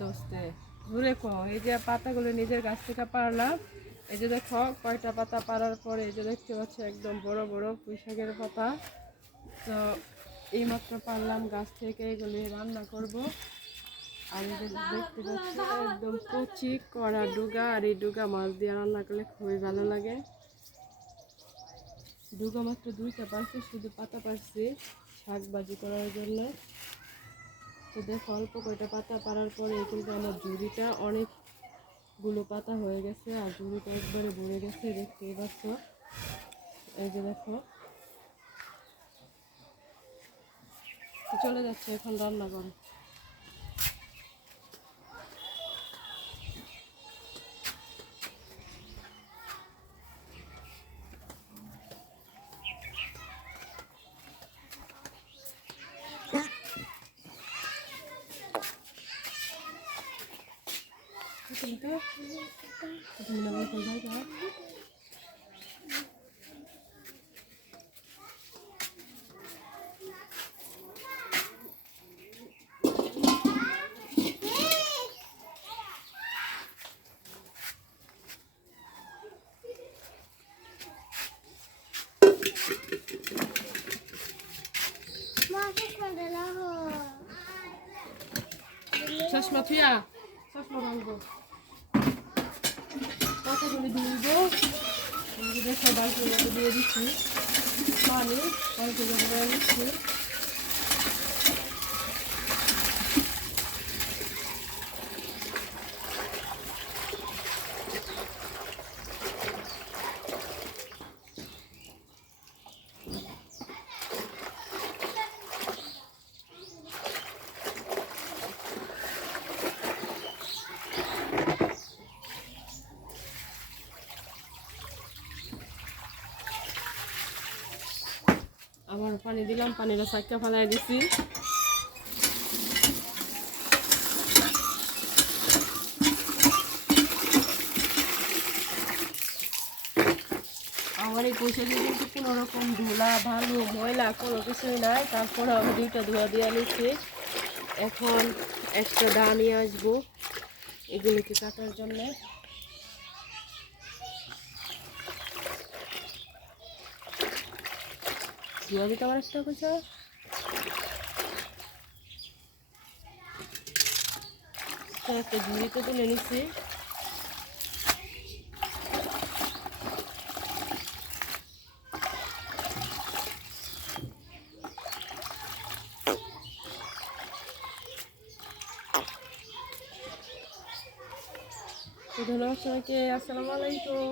আস্তে আস্তে ঘুরে এই যে পাতাগুলো নিজের গাছ থেকে পারলাম। এই যে দেখো কয়টা পাতা পারার পরে এই যে দেখতে পাচ্ছ একদম বড় বড় পুঁই শাকের পাতা। তো এইমাত্র পারলাম গাছ থেকে, এগুলি রান্না করব। আর এই যে দেখতে পাচ্ছ একদম কচি কড়া ডুগা, আর এই ডুগা মাছ দিয়ে রান্না করলে খুবই ভালো লাগে। ডুগা মাত্র 2টা পারছি, শুধু পাতা পারছি শাক ভাজি করার জন্য। তো দেখো অল্প কয়টা পাতা পারার পরে কিন্তু আমার ঝুড়িটা অনেকগুলো পাতা হয়ে গেছে, আর ঝুড়িটা একবারে ভরে গেছে, দেখতেই পাচ্ছ। এই যে দেখো চলে যাচ্ছে এখন রান্না করে। চশমা থুয়া চশমা ভাঙবো, কতগুলি দিয়ে দিব। দেখো বালতির মধ্যে দিয়ে দিচ্ছি পানি, বালতির মধ্যে দিচ্ছি। আবার পানি দিলাম, পানিটা সাইডটা ফেলাই দিছি। আমার এই পয়সাতে কিন্তু কোনো রকম ধুলা ভালো ময়লা কোনো কিছুই নাই। তারপরে আমি 2টা ধোয়া দিয়ে নিচ্ছি। এখন একটা দা নিয়ে আসবো এগুলিকে কাটার জন্যে। ধোয়া দিতে আমার একটা পয়সা একটা ঝুড়িতে তুলে নিচ্ছি। ধন্যবাদ সবাইকে, আসসালামু আলাইকুম।